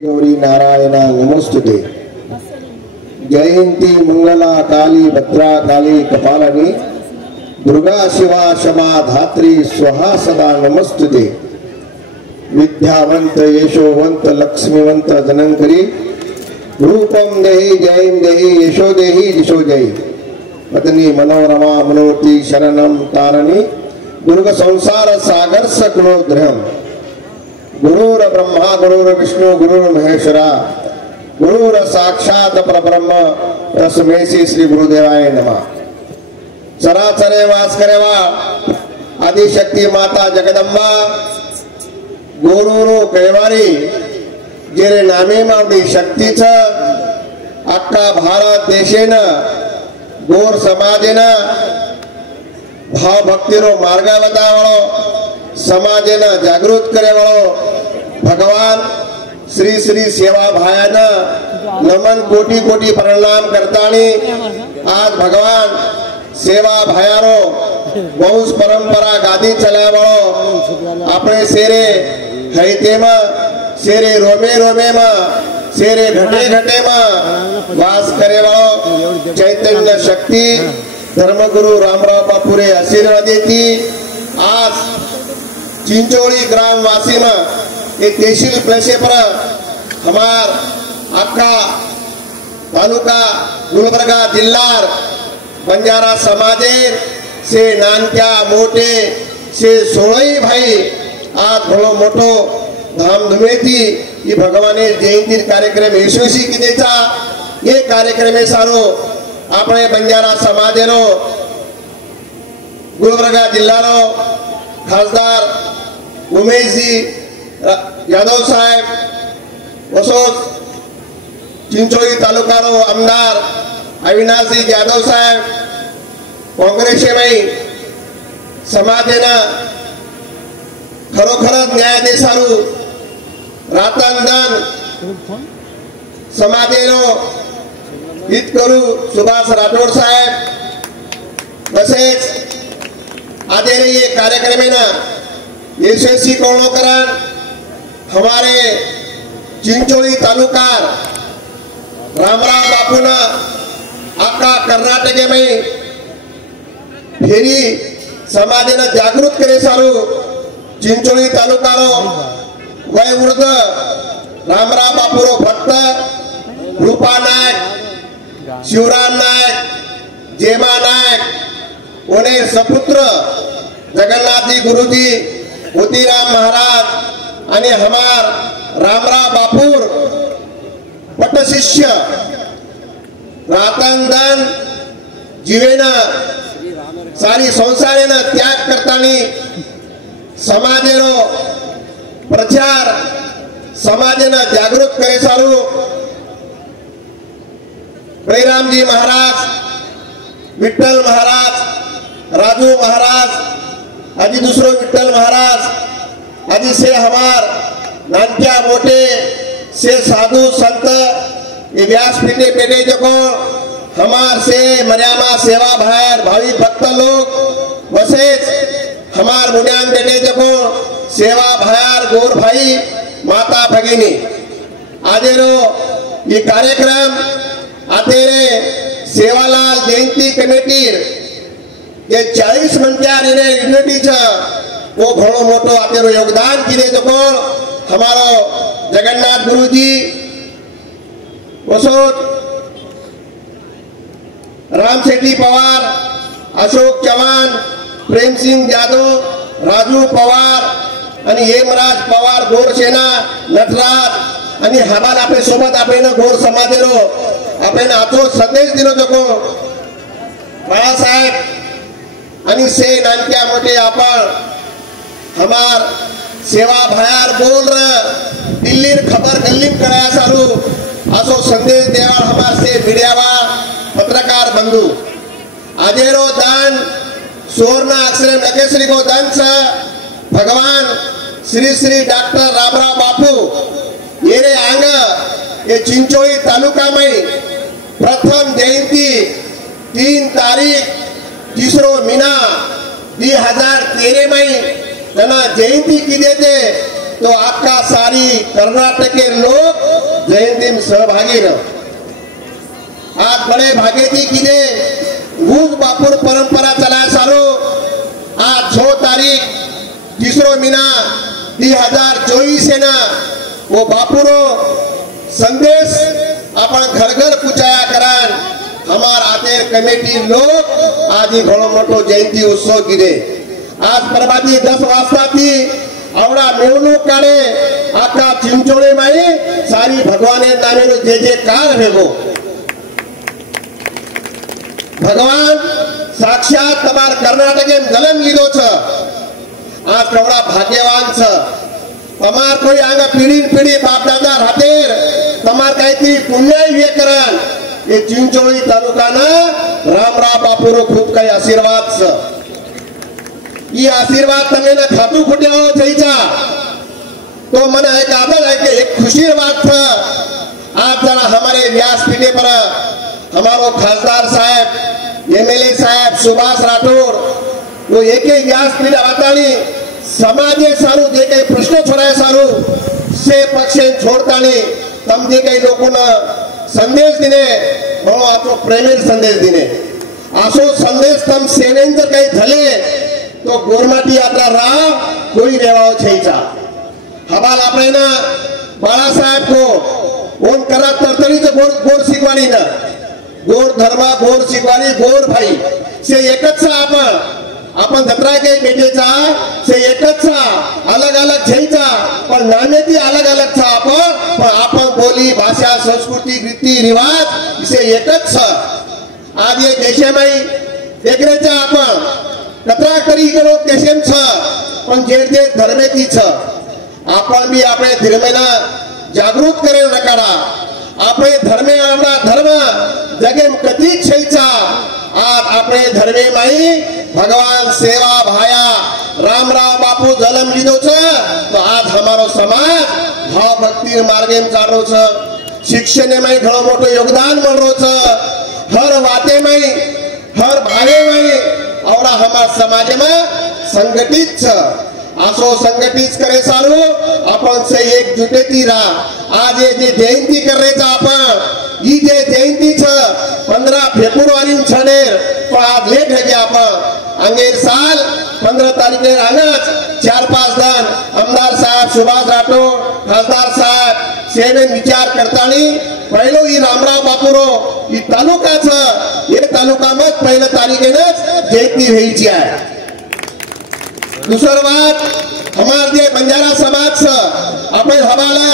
गौरी नारायण नमोस्तुते। जयंती मंगला काली भद्रा काली कपालिनी दुर्गा शिवा क्षमा धात्री स्वाहा सदा नमोस्तुते। विद्यावंत यशोवंत लक्ष्मीवंत जनंकरी रूपम देहि जयं देहि यशो देहि दिशो जयी पत्नी मनोरमा मनोरती शरणम तारणी दुर्ग संसार सागर सकलोद्रम गुरुर ब्रह्मा गुरुर विष्णु गुरुर महेश्वरा गुरुर साक्षात परब्रह्म तस्मै श्री गुरुदेवाय नमः। चराचरे वास करेवा आदिशक्ती माता जगदंबा गुरुरो कैवारी जेरे नामे मावडी शक्तीच अख्खा भारत देशेन गोर समाजेन भाव भक्तीरो मार्ग बतावळो समाजेन जागृत करेवळो भगवान श्री श्री सेवा भायान नमन कोटी कोटी प्रणाम करतानी आज भगवान सेवा भायारो वंश परंपरा गादी चलावळो आपणे सेरे हैतेमा सेरे रोमे रोमे मा सेरे घटे घटे मा वास करेवळो चैतन्य शक्ति धर्मगुरु रामराव बापुरे आशीर्वाद देती। आज चिंचोली ग्रामवासी में एक तहसील प्लेसे पर हमार आखा तालुका गुलबर्गा जिल्लार बंजारा समाजे से नानक्या मोटे से सोळई भाई आज भलो मोठो धामधुमेती ये भगवाने जयंती कार्यक्रम यशस्वी किदेचा ये कार्यक्रम सारो अपने बंजारा समाजेनो गुलबर्गा जिल्लारो खासदार उमेश जी यादव साहेब वसोद चिंचोली तालुकारो आमदार अविनाश जी यादव साहेब काँग्रेस में समाजेना खरोखर न्याय देसारू रातनदान समाजेनो हित करू सुभाष राठोड साहेब तसेच आज ये कार्यक्रम यशस्वी करण हमारे चिंचोली तालुका रामराव बापूना आका कर्नाटक में फेरी समाजेन जागृत करे सारू चिंचोली तालुका वयवृद्ध रामराव बापूरो भक्त रूपा नायक शिवराम नायक जेमा नायक उन्हें सपुत्र जगन्नाथ जी गुरुजी मोतीराम महाराज आणि हमार रामराव बापूर पट शिष्य रातनदान जीवेन सारी संसारेन त्याग करतानी समाजेनो प्रचार समाजेन जागृत करे सारू बैराम जी महाराज विठ्ठल महाराज राजू महाराज आदि दूसरो विठ्ठल महाराज आदि से हमार नानक्या मोटे से साधु संत ये व्यासपीठे पेटे जको हमार से मर्यामा सेवा भायर भावी भक्त लोग वसेच हमार मुन्यान पेटे जको सेवा भायर गोर भाई माता भगिनी आदेरो ये कार्यक्रम आतेरे सेवालाल जयंती कमेटी ये 40 मंत्यार युनिटी वो घणो मोटो आतेरो योगदान किदे जो हमारो जगन्नाथ गुरुजी वसोद राम शेट्टी पवार अशोक चव्हाण प्रेम सिंह यादव राजू पवार आणि हेमराज पवार गोर सेना नटराज आणि हमार आपले सोबत आपण गोर समाजेरो आपण आतो संदेश दिलो जको बाळासाहेब आणि से नानक्या मोठे आपण हमार सेवा भायार बोल दिल्ली खबर गल्ली कराया सारू असो संदेश देवा हमार से मीडियावा पत्रकार बंधु आजेरो दान सुवर्ण अक्षर नगेश्री को दान भगवान श्री श्री डॉक्टर रामराव बापू ये रे आंग ये चिंचोली तालुका में प्रथम जयंती 3 तारीख तीसरो महीना 2013 में जना जयंती की देते तो आपका सारी कर्नाटक के लोग जयंतीम सहभागी रह आज बड़े भागे थी किने भूज बापुर परंपरा चलाए सारो आज 6 तारीख 3 महीना 2024 है ना वो बापुरो संदेश अपन घर घर पूछाया करान हमार आतेर कमेटी लोग आज ही घणो मोटो जयंती उत्सव किदे आज परवादी 10 वाजता थी आवड़ा मेवणू काढे आका चिंचोळे माई सारी भगवाने नामेनो जे जे कार हेगो भगवान साक्षात तमार कर्नाटके जन्म लीधो छ आज कवड़ा भाग्यवान छ तमार कोई आगे पीढ़ी बाप दादा रातेर तमार काहीतरी पुण्य हे करन ये चिंचोळी तालुकाना रामराव बापूरो खूप काही आशीर्वाद छ ये आशीर्वाद तमे न खातू खुट्या हो छईचा तो मन एक आदर है कि एक खुशी बात था आज जरा हमारे व्यासपीठे पर हमारो खासदार साहब एमएलए साहब सुभाष राठौर वो एक व्यासपीठ वातानी समाजे सारू जे काही प्रश्न छोड़ाय सारू से पक्षे छोड़तानी तम जे काही लोकोना संदेश दिने म्हणून आतो प्रेमेर संदेश दिने आसो संदेश तम सेवेन जर काही झाले तो गोरमाटी यात्रा राह कोई रेवाओ छईचा हवाल आपने ना बाळासाहेब को ओन करा तरतरीचं गोर शिकवानी ना गोर धर्मा गोर शिकवानी गोर भाई से एकच आपण जत्रा काही भेटेचा से एकच अलग अलग छईचा पण नामे ती अलग अलग था आपण बोली भाषा संस्कृती रीती रिवाज से एकच आज ये देशे में देखरेचा आपण कतरा करी गेलो देशेम छ पण जे जे धर्मे ती छ आपण भी आपले धर्मेना जागृत करेल नकारा आपले धर्मे आवडा धर्म जगेम कधी छईचा आज आपले धर्मे माई भगवान सेवा भाया रामराव बापू जन्म लीधो छ तो आज हमारो समाज भाव भक्ति मार्गे में चालो छ शिक्षण में घणो मोटो योगदान मळरो छ हर वाते में हर भावे में आवडा हमार समाज में संगठित छ आसो संगठित करे सारू आपण से एकजुटेती रहा आज ये जयंती करायचा आपण ही जे जयंती छ 15 फेब्रुवारी छनेर पण आज लेट है गया आपण अंगेर साल 15 तारीखे आंगच 4-5 दिन आमदार साहब सुभाष राठौर खासदार साहब सेवेन विचार करतानी पहिलो ही रामराव बापूरो ही तालुका छ ये तालुका में पहिला तारीखेनच जयंती व्हायची आहे दूसरी बात हमारे जे बंजारा समाज अपन हवाला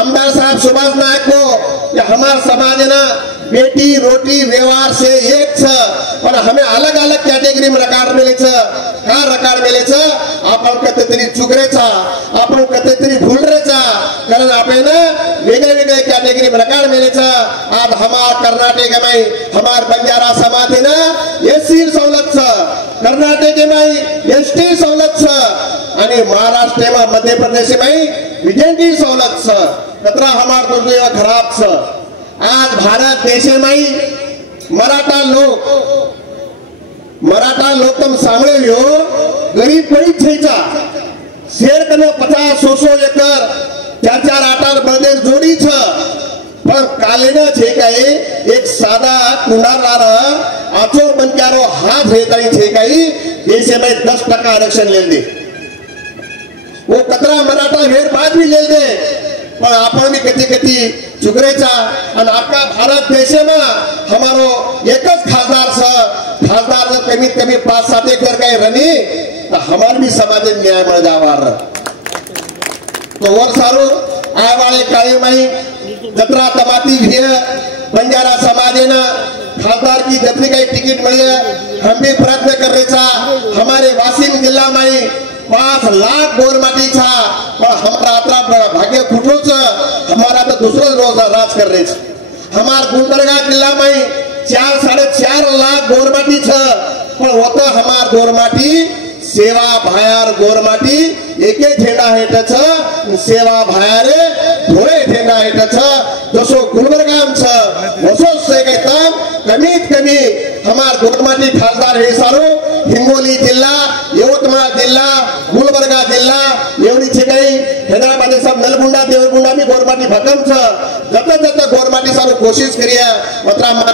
आमदार साहब सुभाष नायक को या हमारे समाज ना बेटी रोटी व्यवहार से एक छ और हमें अलग अलग कैटेगरी में रकाड मिले छ का रकाड मिले छ आपण कतेतरी चुकरेचा आपण कतेतरी भूलरेचा कारण आपण वेगळे वेगळे कैटेगरी में रकाड मिले छ आज हमार कर्नाटक में हमार बंजारा समाज है ना एससी सवलत छ कर्नाटक में एसटी सवलत छ आणि महाराष्ट्र में मध्य प्रदेश में विजेंटी सवलत छ कतरा हमार दुर्दैव खराब छ आज भारत देश में मराठा लोग तुम सामने लियो गरीब गरीब छईचा शेर कनो 50-100 एकड़ 4-4 8 बर्देर जोड़ी छ पर कालेना छे काई एक सादा कुंडार आचो बनकारो हाथ हेताई छे काई देश में 10% आरक्षण ले दे वो कतरा मराठा हेर बाद भी ले दे पर आपण भी कती चुकरेचा आणि आपका भारत देश में हमारो एकच खासदार छ खासदार जर कमीत कमी 5-7 एकड़ काही रनी तो हमार भी समाज न्याय मिल जावार तो वर सारू आय वाले काळे माई जत्रा तमाती भी बंजारा समाजेना खासदार की जतनी काही टिकट मिले हम भी प्रयत्न कर रहे था हमारे वासिम जिला में 5 लाख गोरमाटी था और हमारा अतरा भाग्य फुटो हमारा तो दूसरा रोज राज कर रहे हमार गुलबर्गा जिला में 4-4.5 लाख गोरमाटी था पर वो तो हमार गोरमाटी सेवा भायार गोरमाटी एके झेंडा हेठ छ सेवा भायारे थोडे झेंडा हेठ छ जसो गुलबर्गाम छ वसो से कहता कमीत कमी हमार गोरमाटी खासदार हे सारो हिंगोली जिल्हा यवतमाळ जिल्हा गुलबर्गा जिल्हा एवढी छे काही हैदराबाद सब नलगुंडा देवरगुंडा मी गोरमाटी भकम छ जत गोरमाटी सारू कोशिश करिया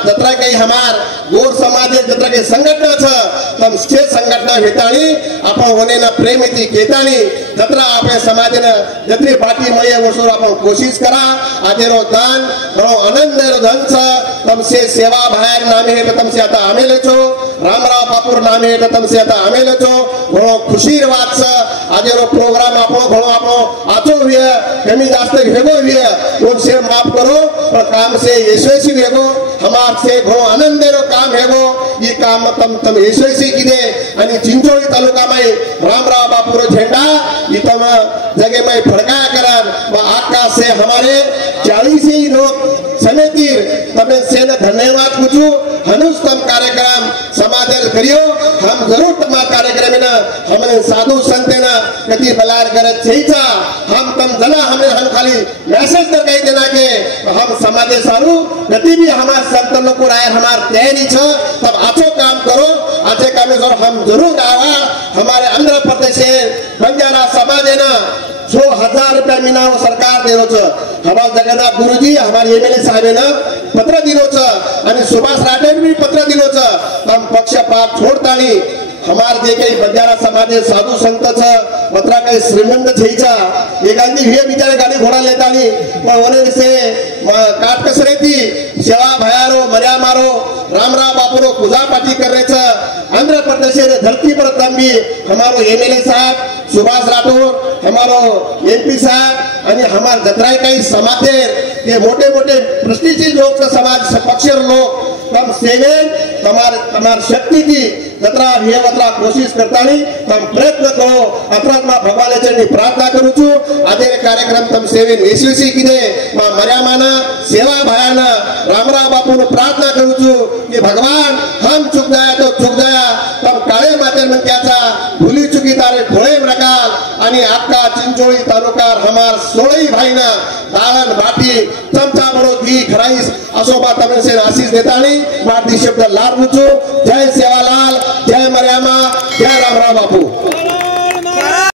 जतरा कई हमार गोर समाज जतरा कई संगठन छ तम से संगठन भेटाणी आपण होने ना प्रेम इति केताणी जतरा आपणे समाज ने जतरी बाटी मये वसो आपण कोशिश करा आजेरो दान घणो आनंदरो धन छ तम से सेवा भायर नामे हे तम से आता आमेले छो रामराव बापूर नामे हे तम से आता आमेले छो घणो खुशीर વાત छ आजेरो प्रोग्राम આપણો ઘણો આપણો આચો વિય કમી જાસ્ત ભેગો વિય उनसे माफ करो और काम से यशस्वी भेगो हमार से घणो आनंदेरो काम हेगो ये काम तम यशस्वी किदे आणि चिंचोळी तालुका में रामराव बापूर झंडा ये तम जगह में फड़काया करन व आकाश से हमारे 40 ही लोग समिति तमे से धन्यवाद पूछू हनुस्तम कार्यक्रम समाधान करियो हम जरूर तमा कार्यक्रम में हमने साधु संत ना कति बलार करत छईचा हम तम जना हमें हम खाली मैसेज कर कह देना के हम समाज सारू कति भी हमार संत लोग को राय हमार तैयारी छ तब आछो काम करो आछे काम में हम जरूर आवा हमारे आंध्र प्रदेश बंजारा समाज है ना 100,000 रुपया महीना सरकार दे रो हमारे जगन्नाथ गुरुजी हमारे एमएलए साहब ना पत्र दिलो छ आणि सुभाष राठे भी पत्र दिलो छ हम पक्षपात छोड़तानी हमार जे काही बंजारा समाज साधु संत छ पत्रा काही श्रीमंत छईचा एकांदी हे बिचारे गाडी घोडा लेतानी पण ओने से काट कसरेती सेवा भयारो मर्या मारो रामराव बापूरो पूजा पाठी करने छ आंध्र प्रदेश रे धरती पर तंबी हमारो एमएलए साहब सुभाष राठौर हमारो एमपी साहब आणि हमार जतराय काही समाजेर ते मोठे मोठे प्रतिष्ठित लोक समाज पक्षर लोक तम सेवे तमार शक्ति की जतरा हे वतरा कोशिश करतानी तम प्रयत्न करो अत्रात्मा भगवान चरणी प्रार्थना करू छु आजे कार्यक्रम तम सेवे यशस्वी किदे मा मर्यामाना सेवा भयाना रामराव बापू प्रार्थना करू छु कि भगवान हम चूक गया तो चूक गया तम काळे मातेर में त्याचा भूली चुकी तारे ढोळे प्रकार आणि आका चिंचोळी तालुकार हमार सोळई भाईना दाळण बाटी चमचा बरो घी खराईस असोबा तमे से आशीष देतानी माती शब्द लार मुचू जय सेवालाल जय मर्यामा जय रामराव बापू।